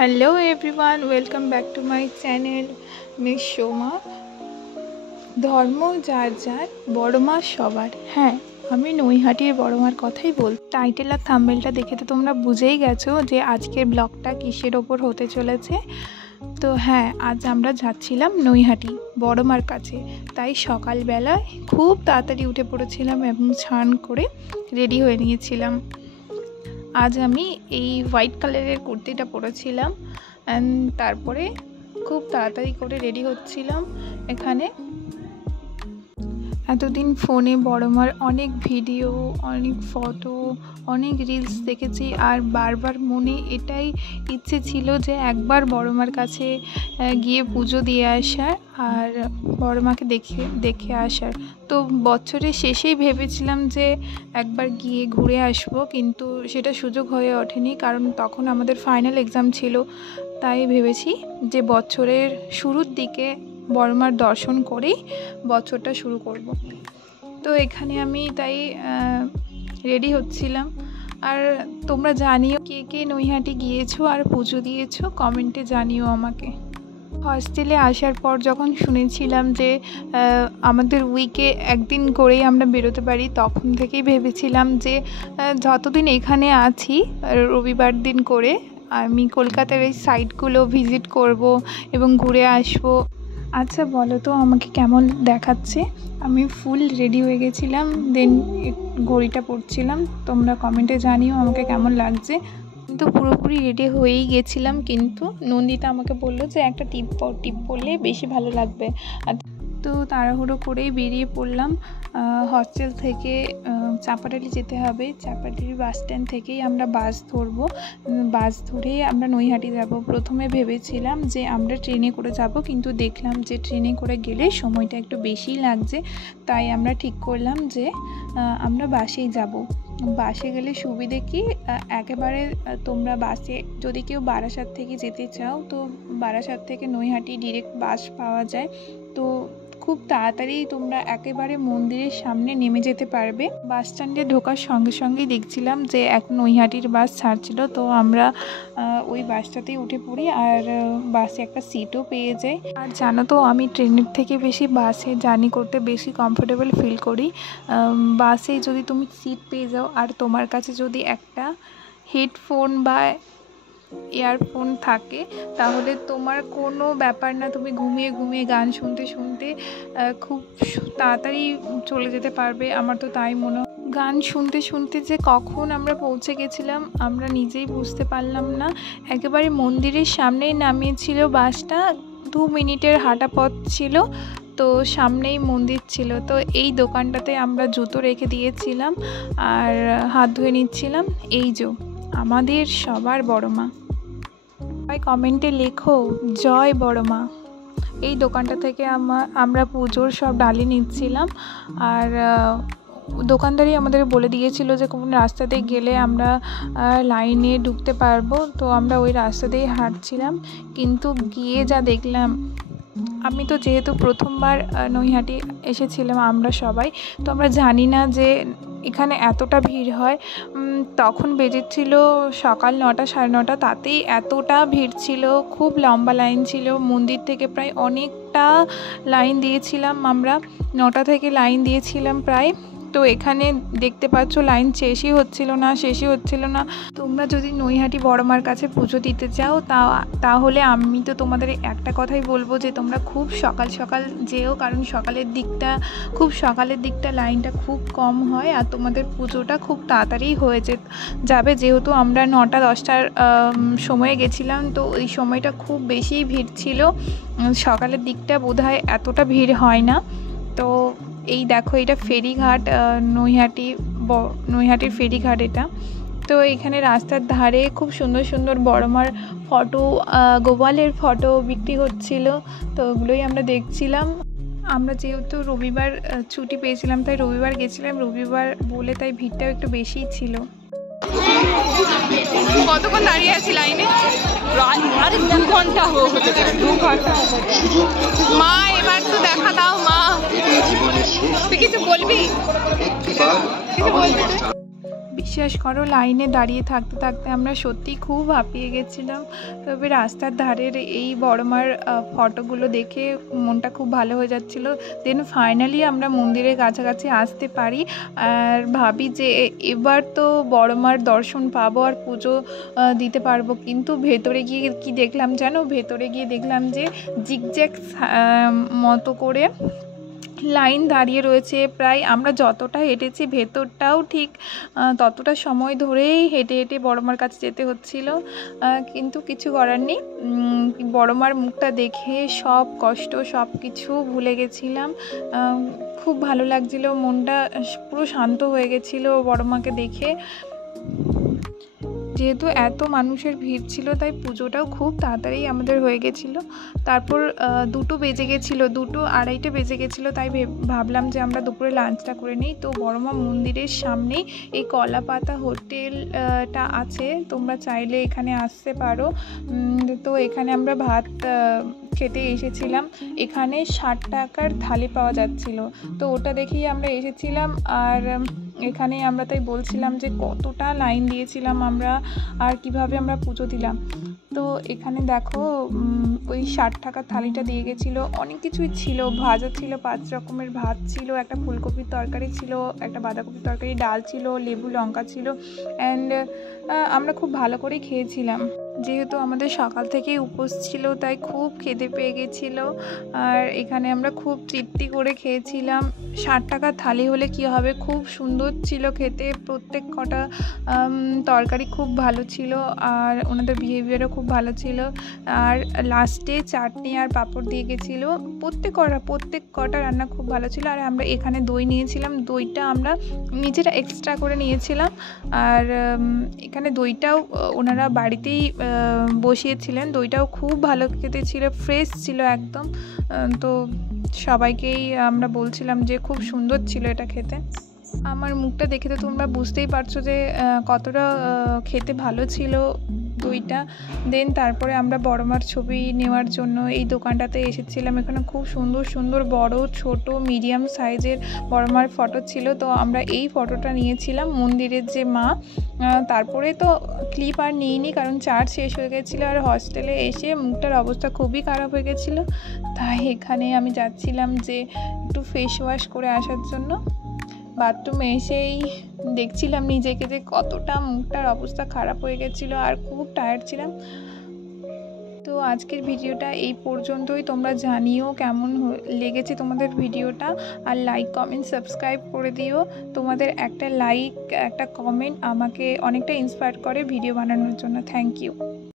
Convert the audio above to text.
Hello everyone, welcome back to my channel miss Soma. ধর্ম যার যার, বড় মা সবার। হ্যাঁ, আমি নৈহাটির বড় মার কথাই টাইটেল আর থাম্বনেলটা দেখে তো তোমরা বুঝেই গেছো যে আজকের ব্লগটা কিসের ওপর হতে চলেছে। তো হ্যাঁ, আজ আমরা যাচ্ছিলাম নৈহাটি বড় মার কাছে। তাই সকালবেলায় খুব তাড়াতাড়ি উঠে পড়েছিলাম এবং স্নান করে রেডি হয়ে নিয়েছিলাম। আজ আমি এই হোয়াইট কালারের কুর্তিটা পরেছিলাম অ্যান্ড তারপরে খুব তাড়াতাড়ি করে রেডি হচ্ছিলাম। এখানে এতদিন ফোনে বড় মার অনেক ভিডিও, অনেক ফটো, অনেক রিলস দেখেছি, আর বারবার মনে এটাই ইচ্ছে ছিল যে একবার বড় মার কাছে গিয়ে পুজো দিয়ে আসার আর বড় মাকে দেখে আসার। তো বছরের শেষেই ভেবেছিলাম যে একবার গিয়ে ঘুরে আসবো, কিন্তু সেটা সুযোগ হয়ে ওঠেনি কারণ তখন আমাদের ফাইনাল এক্সাম ছিল। তাই ভেবেছি যে বছরের শুরুর দিকে বড় মার দর্শন করেই বছরটা শুরু করব। তো এখানে আমি তাই রেডি হচ্ছিলাম। আর তোমরা জানিও কে কে নৈহাটি গিয়েছো আর পুজো দিয়েছো, কমেন্টে জানিও আমাকে। হস্টেলে আসার পর যখন শুনেছিলাম যে আমাদের উইকে একদিন করেই আমরা বেরোতে পারি, তখন থেকেই ভেবেছিলাম যে যতদিন এখানে আছি রবিবার দিন করে আমি কলকাতার এই সাইটগুলো ভিজিট করব এবং ঘুরে আসবো। আচ্ছা বলো তো আমাকে কেমন দেখাচ্ছে? আমি ফুল রেডি হয়ে গেছিলাম, দেন ঘড়িটা পরছিলাম। তোমরা কমেন্টে জানিও আমাকে কেমন লাগছে। কিন্তু পুরোপুরি রেডি হয়েই গেছিলাম, কিন্তু নন্দিতা আমাকে বললো যে একটা টিপ পরলে বেশি ভালো লাগবে। তো তাড়াহুড়ো করেই বেরিয়ে পড়লাম। হস্টেল থেকে চাপাটালি যেতে হবে। চাপাটালি বাস স্ট্যান্ড থেকেই আমরা বাস ধরবো। বাস ধরে আমরা নৈহাটি যাব। প্রথমে ভেবেছিলাম যে আমরা ট্রেনে করে যাব, কিন্তু দেখলাম যে ট্রেনে করে গেলে সময়টা একটু বেশিই লাগছে। তাই আমরা ঠিক করলাম যে আমরা বাসেই যাব। বাসে গেলে সুবিধে কি, একেবারে তোমরা বাসে যদি কেউ বারাসাত থেকে যেতে চাও তো বারাসাত থেকে নৈহাটি ডিরেক্ট বাস পাওয়া যায়। তো খুব তাড়াতাড়ি তোমরা একেবারে মন্দিরের সামনে নেমে যেতে পারবে। বাস স্ট্যান্ডে ঢোকার সঙ্গে সঙ্গেই দেখছিলাম যে এক নৈহাটির বাস ছাড়ছিল। তো আমরা ওই বাসটাতেই উঠে পড়ি আর বাসে একটা সিটও পেয়ে যাই। আর জানো তো আমি ট্রেনের থেকে বেশি বাসে জার্নি করতে বেশি কমফোর্টেবল ফিল করি। বাসে যদি তুমি সিট পেয়ে যাও আর তোমার কাছে যদি একটা হেডফোন বা ইয়ারফোন থাকে তাহলে তোমার কোনো ব্যাপার না, তুমি ঘুমিয়ে ঘুমিয়ে গান শুনতে শুনতে খুব তাড়াতাড়ি চলে যেতে পারবে। আমার তো তাই মনে হয়। গান শুনতে শুনতে যে কখন আমরা পৌঁছে গেছিলাম আমরা নিজেই বুঝতে পারলাম না। একেবারে মন্দিরের সামনেই নামিয়েছিল বাসটা, 2 মিনিটের হাঁটা পথ ছিল। তো সামনেই মন্দির ছিল। তো এই দোকানটাতে আমরা জুতো রেখে দিয়েছিলাম আর হাত ধুয়ে নিচ্ছিলাম। এই যে আমাদের সবার বড় মা। সবাই কমেন্টে লেখো জয় বড় মা। এই দোকানটা থেকে আমরা পুজোর সব ডালি নিচ্ছিলাম। আর দোকানদারই আমাদের বলে দিয়েছিল যে কোন রাস্তাতে গেলে আমরা লাইনে ঢুকতে পারবো। তো আমরা ওই রাস্তাতেই হাঁটছিলাম, কিন্তু গিয়ে যা দেখলাম, আমি তো যেহেতু প্রথমবার নৈহাটি এসেছিলাম আমরা সবাই, তো আমরা জানি না যে এখানে এতটা ভিড় হয়। তখন বেজেছিল সকাল 9টা 9:30, তাতেই এতটা ভিড় ছিল, খুব লম্বা লাইন ছিল। মন্দির থেকে প্রায় অনেকটা লাইন দিয়েছিলাম আমরা, 9টা থেকে লাইন দিয়েছিলাম প্রায়। তো এখানে দেখতে পাচ্ছ লাইন শেষই হচ্ছিল না। তোমরা যদি নৈহাটি বড় মার কাছে পুজো দিতে চাও তাহলে আমি তো তোমাদের একটা কথাই বলবো যে তোমরা খুব সকাল সকাল যেও, কারণ খুব সকালের দিকটা লাইনটা খুব কম হয় আর তোমাদের পুজোটা খুব তাড়াতাড়ি হয়ে যাবে। যেহেতু আমরা 9টা 10টার সময়ে গেছিলাম, তো ওই সময়টা খুব বেশি ভিড় ছিল। সকালের দিকটা বোধহয় এতটা ভিড় হয় না। তো এই দেখো, এটা ফেরিঘাট, নৈহাটির ফেরিঘাট এটা। তো এখানে রাস্তার ধারে খুব সুন্দর সুন্দর বড় মার ফটো, গোপালের ফটো বিক্রি হচ্ছিল। তো ওগুলোই আমরা দেখছিলাম। আমরা যেহেতু রবিবার ছুটি পেয়েছিলাম তাই রবিবার গেছিলাম, রবিবার বলে তাই ভিড়টাও একটু বেশিই ছিল। কতক্ষণ দাঁড়িয়ে আছি লাইনে? আরে 2 ঘন্টা হতে যায়, 2 ঘন্টা। মা এবার তো দেখা দাও মা, তুই কিছু বলবি? বিশ্বাস করো লাইনে দাঁড়িয়ে থাকতে থাকতে আমরা সত্যিই খুব হাঁপিয়ে গেছিলাম। তবে রাস্তার ধারের এই বড়মার ফটোগুলো দেখে মনটা খুব ভালো হয়ে যাচ্ছিল। দেন ফাইনালি আমরা মন্দিরের কাছাকাছি আসতে পারি আর ভাবি যে এবার তো বড়মার দর্শন পাবো আর পুজো দিতে পারবো। কিন্তু ভেতরে গিয়ে কি দেখলাম জানো, ভেতরে গিয়ে দেখলাম যে জিগজ্যাগ মতো করে লাইন দাঁড়িয়ে রয়েছে। প্রায় আমরা যতটা হেঁটেছি ভেতরটাও ঠিক ততটা সময় ধরেই হেঁটে হেঁটে বড়মার কাছে যেতে হচ্ছিল, কিন্তু কিছু করার নেই। বড়মার মুখটা দেখে সব কষ্ট সব কিছু ভুলে গেছিলাম। খুব ভালো লাগছিল, মনটা পুরো শান্ত হয়ে গেছিলো বড়মাকে দেখে। যেহেতু এত মানুষের ভিড় ছিল তাই পুজোটাও খুব তাড়াতাড়ি আমাদের হয়ে গেছিলো। তারপর 2টো বেজে গেছিলো, 2-2:30 বেজে গেছিলো। তাই ভাবলাম যে আমরা দুপুরে লাঞ্চটা করে নিই। তো বড়মা মন্দিরের সামনেই এই কলাপাতা হোটেলটা আছে, তোমরা চাইলে এখানে আসতে পারো। তো এখানে আমরা ভাত খেতে এসেছিলাম। এখানে 60 টাকার থালি পাওয়া যাচ্ছিলো, তো ওটা দেখেই আমরা এসেছিলাম। আর এখানে আমরা তাই বলছিলাম যে কতটা লাইন দিয়েছিলাম আমরা আর কিভাবে আমরা পুজো দিলাম। তো এখানে দেখো ওই 60 টাকার থালিটা দিয়ে গেছিলো, অনেক কিছুই ছিল। ভাজা ছিল, 5 রকমের ভাত ছিল, একটা ফুলকপির তরকারি ছিল, একটা বাঁধাকপির তরকারি, ডাল ছিল, লেবু লঙ্কা ছিল। অ্যান্ড আমরা খুব ভালো করেই খেয়েছিলাম। যেহেতু আমাদের সকাল থেকেই উপোস ছিল তাই খুব খিদে পেয়ে গেছিলো। আর এখানে আমরা খুব তৃপ্তি করে খেয়েছিলাম। 60 টাকার থালি হলে কি হবে, খুব সুন্দর ছিল খেতে। প্রত্যেক কটা তরকারি খুব ভালো ছিল আর ওনাদের বিহেভিয়ারও খুব ভালো ছিল। আর লাস্টে চাটনি আর পাঁপড় দিয়ে গেছিলো। প্রত্যেক কটা রান্না খুব ভালো ছিল। আর আমরা এখানে দই নিয়েছিলাম, দইটা আমরা নিজেরা এক্সট্রা করে নিয়েছিলাম। আর এখানে দইটাও ওনারা বাড়িতেই বসিয়েছিলেন। দইটাও খুব ভালো খেতে ছিল, ফ্রেশ ছিল একদম। তো সবাইকেই আমরা বলছিলাম যে খুব সুন্দর ছিল এটা খেতে। আমার মুখটা দেখে তো তোমরা বুঝতেই পারছো যে কতটা খেতে ভালো ছিল দইটা। দেন তারপরে আমরা বড়মার ছবি নেওয়ার জন্য এই দোকানটাতে এসেছিলাম। এখানে খুব সুন্দর সুন্দর বড় ছোট মিডিয়াম সাইজের বড়মার ফটো ছিল। তো আমরা এই ফটোটা নিয়েছিলাম, মন্দিরের যে মা। তারপরে তো ক্লিপ আর নিইনি কারণ চার্জ শেষ হয়ে গেছিলো আর হস্টেলে এসে মুখটার অবস্থা খুবই খারাপ হয়ে গেছিলো। তাই এখানে আমি যাচ্ছিলাম যে একটু ফেস ওয়াশ করে আসার জন্য। বাথরুমে এসেই দেখছিলাম নিজেকে যে কতটা মুখটার অবস্থা খারাপ হয়ে গেছিলো আর খুব টায়ার্ড ছিলাম। তো আজকের ভিডিওটা এই পর্যন্তই। তোমরা জানিও কেমন লেগেছে তোমাদের ভিডিওটা, আর লাইক কমেন্ট সাবস্ক্রাইব করে দিও। তোমাদের একটা লাইক একটা কমেন্ট আমাকে অনেকটা ইন্সপায়ার করে ভিডিও বানানোর জন্য। Thank you.